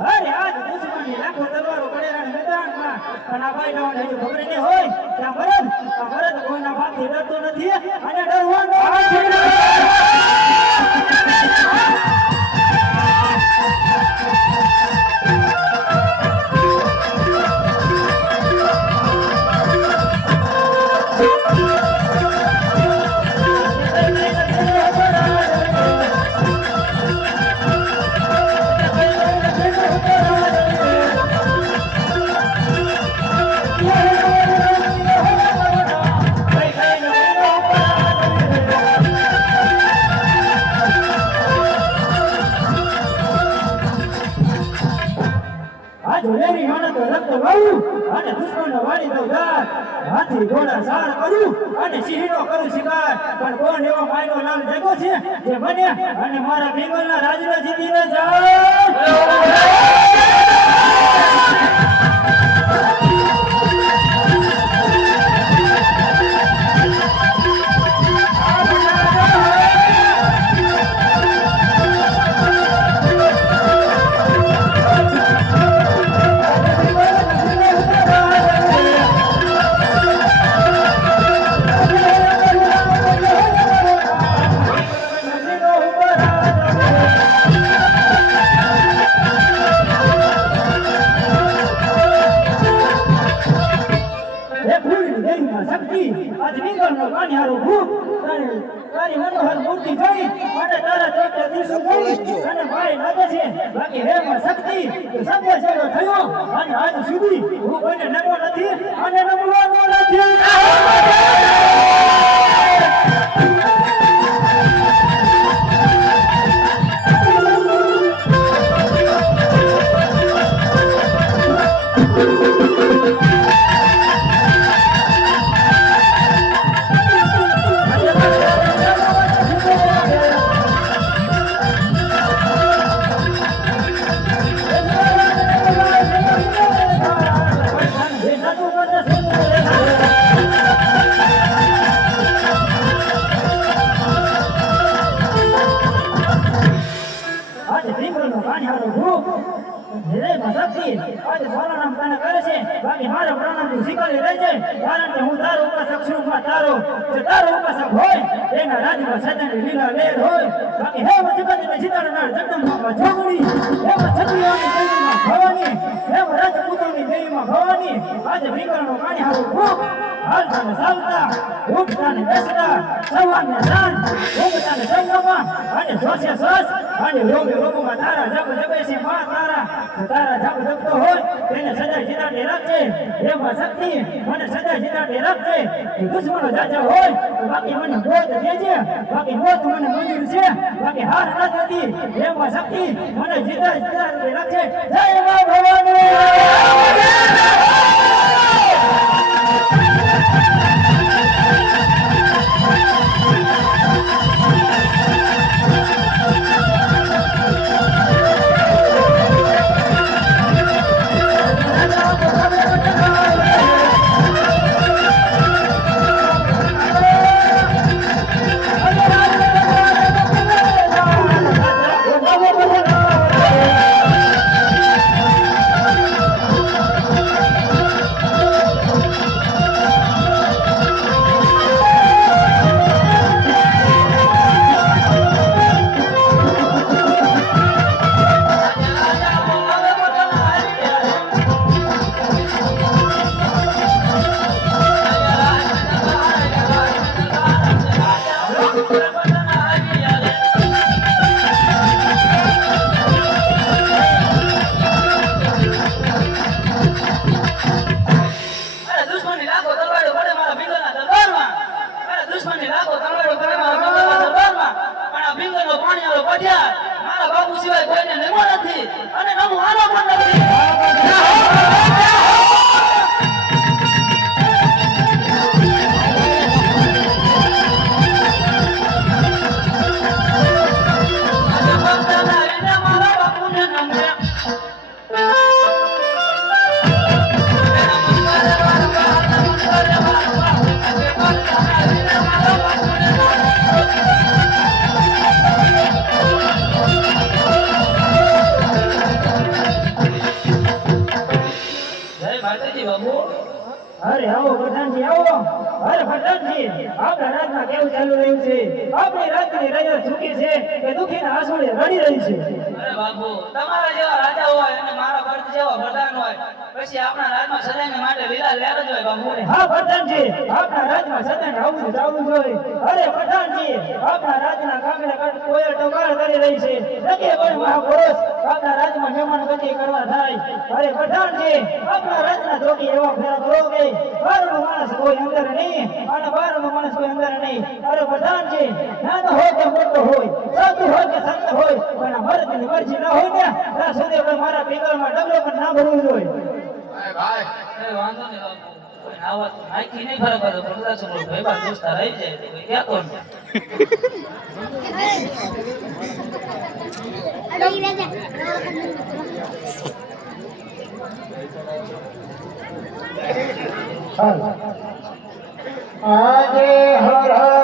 અરે આજ દુશ્મની લાખો તલવારો પડેલા મેદાનમાં અને આ ભાઈ નાને ખબર નહીં હોય કે આ મરદ કોઈના બાપથી ડરતો નથી અને ડરવાનો અને દુશ્મનનો વાળી દઉં દાર હાથી ઘોડા સાર કરું અને સિંહનો કરું શિકાર પણ કોણ એવો માયનો લાલ જગો છે જે બને અને મારા બેંગલના રાજને જીતીને જાય મનોહર મૂર્તિ જોઈ અને તારા ચોટે દિવસો જોઈ અને ભાઈ લાગે છે બાકી હે માં શક્તિ સભ્ય સેવો થયો અને આજ સુધી હું કોઈને નમો નથી અને નમવાનો નથી દુશ્મનો જાજા હોય બાકી મને મોત દેજે બાકી મોત મને મંજૂર છે બાકી હાર નથી એમાં શક્તિ મને જીતા રાખે જય મા ભવાની મારા બાપુ સિવાય કોઈને નમો નથી અને નમો આનો પણ નથી આપણા રાજમાં કેવું ચાલુ રહ્યું છે આપણી રાજની રૈયત સુખી છે કે દુખીના આંસુડે રડી રહી છે અરે બાપુ તમારા જેવા રાજા હોય અને મારા ભરત જેવા પ્રધાન હોય પછી આપણા રાજમાં સદાયને માટે લીલા લહેર જ હોય બાપુ હા પ્રધાનજી આપણા રાજમાં સદાયને આવું જ આવવું જોઈએ અરે પ્રધાનજી આપણા રાજના કાંગરે કોયલ ટંકાર કરી રહી છે લગે પણ મહાપુરુષ આપણા રાજમાં મહેમાન ગતિ કરવા થાય અરે પ્રધાનજી આપણા રાજના જોગી એવા ફેરા કરો કે બહારનો માણસ કોઈ અંદર નહીં અને બહારનો માણસ કોઈ અંદર નહીં અરે પ્રધાનજી નાનો હોય કે મોટો હોય સાધુ હોય કે સંત હોય પણ આ મરદની મરજી ન હોય ને ત્યાં સુધી કોઈ મારા પિંગળમાં ડબલો પણ ના ભરવું જોઈએ ભાઈ એ વાંધો નહીં બાપુ કોઈ નાવા તો નાખી નહીં ફરક પડે પણ કદાચ કોઈ ભાઈબંધ દોસ્તા રહી જાય તો કોઈ કહેતો નહીં આજે હર